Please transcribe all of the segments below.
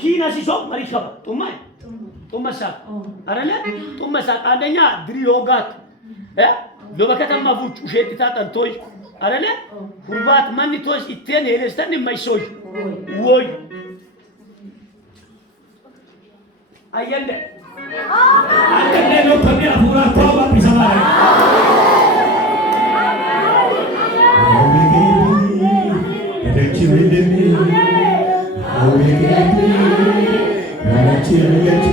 ሂና ሲሶ ማሪሻባ ጡመሳ አረለ ጡመሳ አንደኛ ድሪዮጋክ ሎበከተማ ቡጭ ሸጥታ ጠንቶይ አረለ ሁርባት ማንቶስ ኢቴን ሄለስተን ማይሶይ ወይ አየለ አየለ ነው ከሚያ ሁራ ተባ ቢሰማራ ደቺ ወይደሚ አውሪከ ናቺ ወይደቺ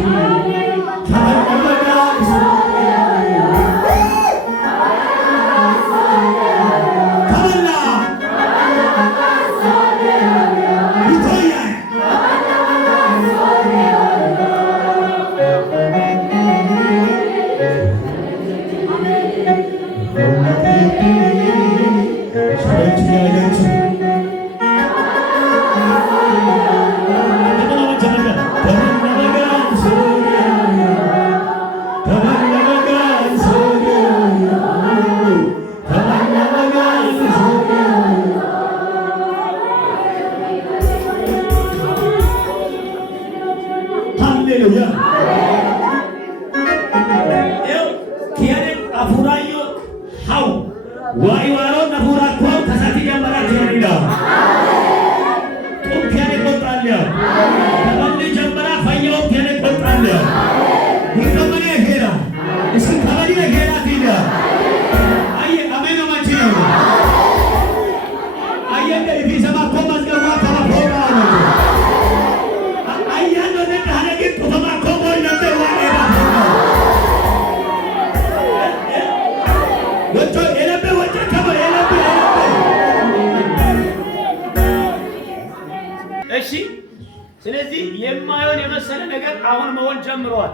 ስለዚህ የማይሆን የመሰለ ነገር አሁን መሆን ጀምሯል።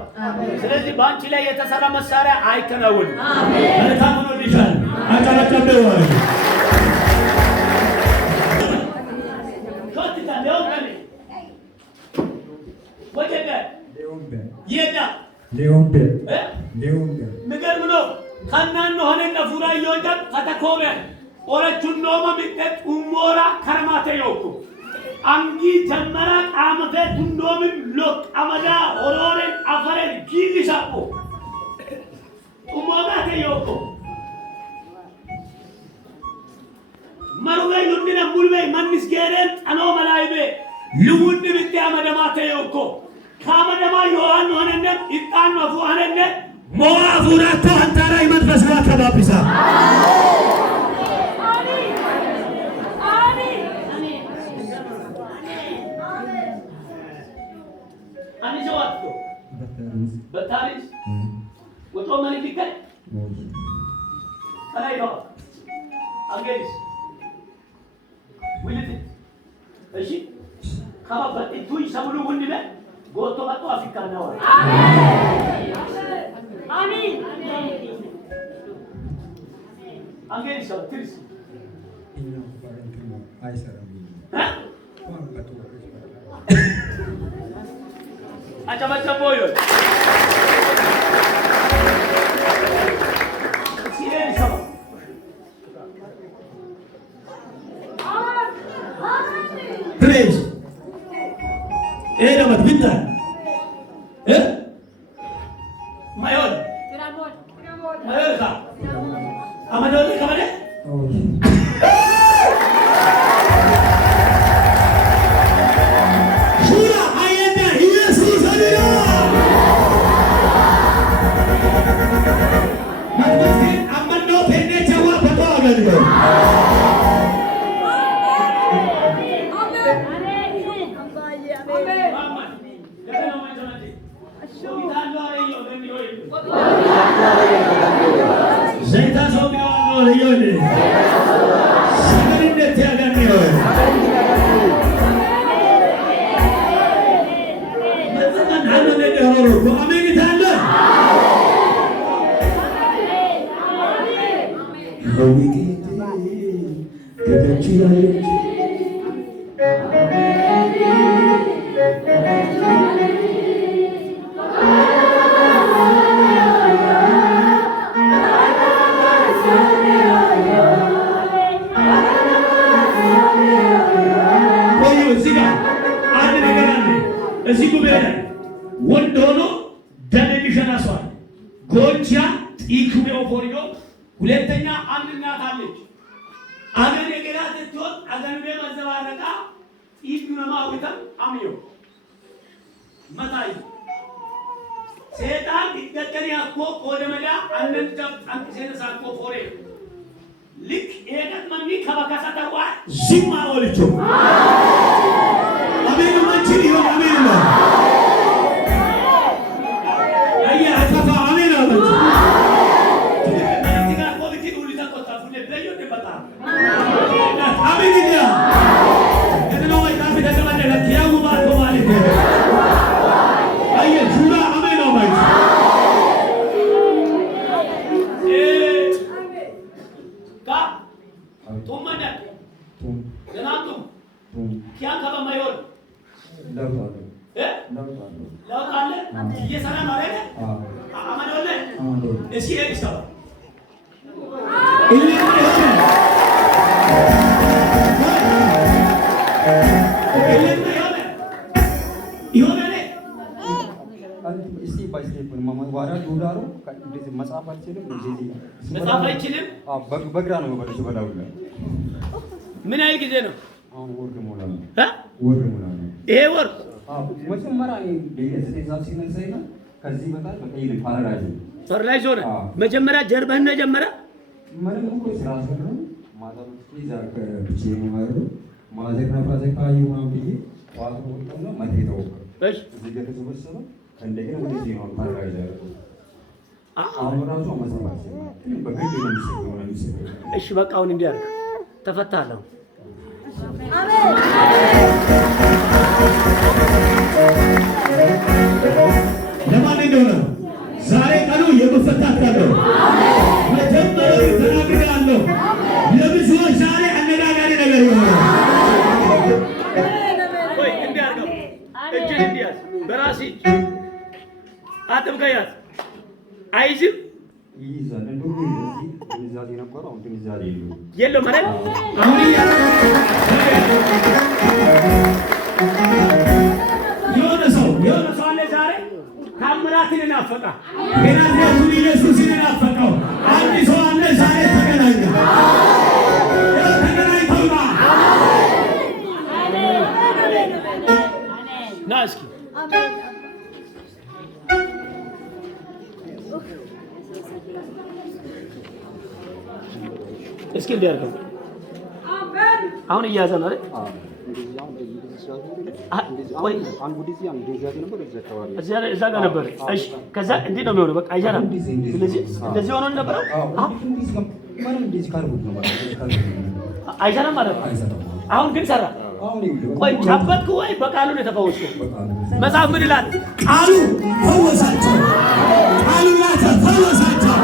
ስለዚህ ባንቺ ላይ የተሰራ መሳሪያ አይከናወንም። አሜን። መልካም ሆኖልሻል። አጫላጫበው ማለት ኮትታ ለወንበል ወደደ የዳ ለወንበ ምገርም ነው። ከናን ሆነና ፉራ ይወጣ ከተኮበ ኦረቹን ኖማ ምጥት ኡሞራ ከርማተ ይወኩ አንጊ ጀመራ ቃመተ ዱንዶምን ሎክ አመዳ ኦሮረን አፈረን ጂሊሳቆ ኡሞጋተ ይወኩ መሩገ ይንደነ ሙልበይ ማንስ ገረን አኖ መላይበ ልውድ ብት አመደማተ ይወኩ ካመደማ ዮሐን ሆነነ ኢጣን አፉ ሆነነ ሞራ ፉራቶ አንታራ ይመጥፈስዋ ከባብሳ በታሪክ ወጥቶ ማለት ይከል ከላይ ነው አንገሊስ ወይልት እሺ ካባበት ቱይ ሰሙሉ ወንድለ ጎቶ መጥቶ አፍሪካ ነው አሜን አንገሊስ ትሪስ አጨበጨቦ ይሁን ሲሌንሶ ፕሬዝ ኤረመት ቢታ ማዮን ማዮን አማዶል ከመለ እዚህ ጉባኤ ላይ ወንድ ሆኖ ደም የሚሸና ሰው አለ። ጎቻ ጢኩሜ ኦፎሪዮ ሁለተኛ አንድ እናት አለች። አገን የገራት ትወጥ አገን በመዘባረቃ ጢኩሜ ማውጣት አሚዮ መታይ ሰይጣን ይገከሪ አኮ ወደመዳ አንንተም አንተሰነ ሳኮ ፎሬ ልክ የቀት ማንኒ ከበከሰተዋ ዚማ ወልቾ አሜን ማንቺ ይሁን አሜን ነው አያ አፋ አሜን ነው ማንቲጋ ኮቢቲ ኡሊታ ኮታ ፉለ በዮ ደባታ አሜን ዲያ እነሆ ይታፈ ደገማደ ለኪያው ባቶ ማለት አየ ጁራ አሜን ነው ማለት ምን አይል ጊዜ ነው? ወርቅ ሞላ ነው። ይሄ ወርቅ መጀመሪያ ሲነሳይና ከዚህ በታች በቀይ ፓራላይዝ ሆነ። መጀመሪያ ጀርባህን ነው ጀመረ ምንም እኮ ስራሰሩ ማዳም ይዛ ከብቼ ነው ማለት ማዘክና ፋዘካዩ ማብዬ ዋት ወጣና ማቴታው እሺ እዚህ ጋር ተሰበሰበ እንደገና ወደዚህ ነው ፓራላይዝ ያደረገው አሁን ማሰማት በግድ ነው የሚሰራው። እሺ በቃ አሁን እንዲህ አድርግ ተፈታለሁ። አሜን ለማን እንደሆነ ዛሬ ቀኑ የመፈታት ያለው መጀመሪያው ተናግሬያለሁ። ለብዙዎች ዛሬ አነጋጋሪ ነገር ይሆናል። ወይ እንዲህ አድርገው እጅን እንዲህ ያዝ በራስህ አጥብቀህ ያዝ አይዝም ይይዛል እንደው ይዛል የነበረው አሁን ይዛል የለው ማለት አሁን የሆነ ሰው አለ ዛሬ ታምራትን እናፈቃ ገናቱ ኢየሱስን እናፈቃው አንድ ሰው አለ ዛሬ ተገናኘ ተገናኝተውና ና እስኪ እስኪ እንዲያርገው አሜን አሁን እያዘ ነው አይደል? ቆይ እዛ ጋር ነበር። እሺ ከዛ እንዴት ነው የሚሆነው? በቃ አይሰራም። ስለዚህ እንደዚህ ሆኖ ነበር። አይሰራም ማለት ነው። አሁን ግን ሰራ። ቆይ ጨበጥኩ ወይ በቃሉ ነው የተፈወስኩ? መጽሐፍ ምን ይላል? ቃሉ ፈወሳቸው። ቃሉ ፈወሳቸው።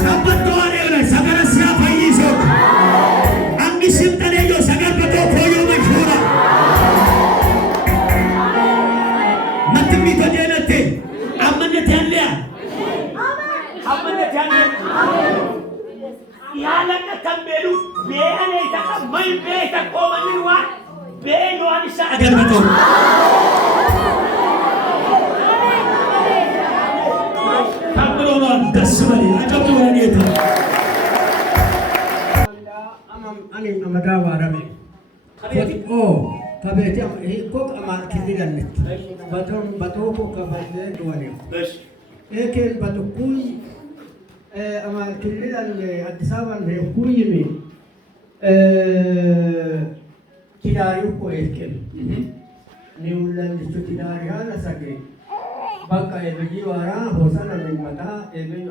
ጨበጥኩ አይደለ ሰገረሲያ ፈይሶ አንዲስም ተለዮ ሰገር በቶ ኮዮ መሽራ መትሚቶ ጀነቴ አመነት ያለያ አመነት ያለ ያለቀ ተንበሉ በያኔ ተቀመይ በይተ ቆመን ዋ በሏንሳ አገርበቶ ታምሮን ደስበል አቀብቶ ወኔታ አኔ አመዳ ዋራሜ ከቤት ከቤት እኮ አማር ክልልነት በቶኮ ከበደ ወኔ እሺ ኤኬን በተኩይ አማር ክልል አዲስ አበባ ነው ኩይሚ ኪዳሪ እኮ ኤኬን ኒውላንድ ኪዳሪ አለ ሰገ በቃ የበጂ ዋራ ሆሳና ለሚመጣ የበዩ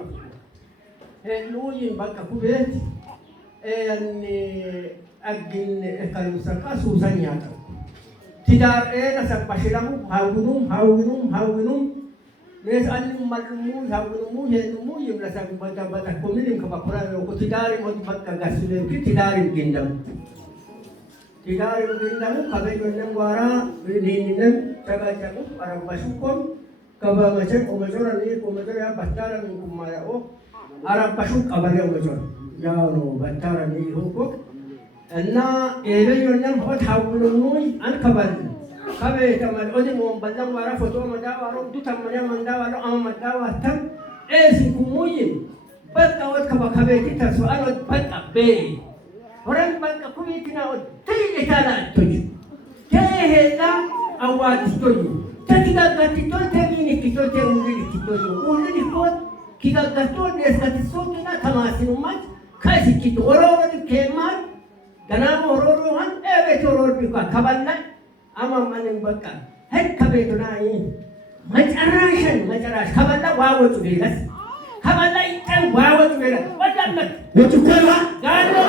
ሉይ በቃ ኩቤት አግን ከሉሰካ ሱሰኛ ነው ኪዳር ከሰባሽላሙ ሃውኑም ለዛን ማልሙ ሃውኑሙ የኑሙ ይምለሳብ ባዳባታ ኮሚኒም ከባኩራ ነው ኪዳር ሞት በቃ ጋስለ ኪዳር ይገኛል ኪዳር ይገኛል ከበየለም ዋራ ሊኒንም ተጋጫቁ አረባሹኮም ከበመቸ ቆመጆራኒ ቆመጆራ ባታራን ኩማያኦ አረባሹ ቀበሌው መጆር ያው ነው ባታራኒ ሁኮ እና ኤለዮንም ሆት ሃውኑሙ አንከባል Kabe tamal odi mo balang wara foto madawa ro du tamanya mandawa ro am madawa tam esi kumuyin bata wat kaba kabe kita soal bata be orang bata kumitina od tege tala tuju tehela awat tuju takiga gatito temini kito temuli kito uli ko kiga gato deskati sokina kamasin mat kasi kito oro kemat danamo oro han ebe toro bika kabanna ama maning baka het kabe tunai macarash kabala wawo tudelas kabala ikan wawo tudelas wadanna Wachukua gano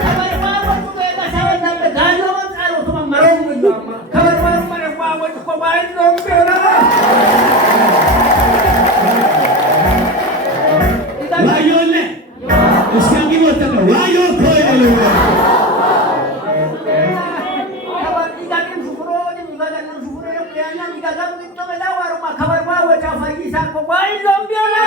kabala wawo tudelas wadanna gano alo tuma marong mama kabala wawo tukwa wain dong pera wayole usiangi wote wayo koyo Kabar bawa cafai isa ko bayi zombiona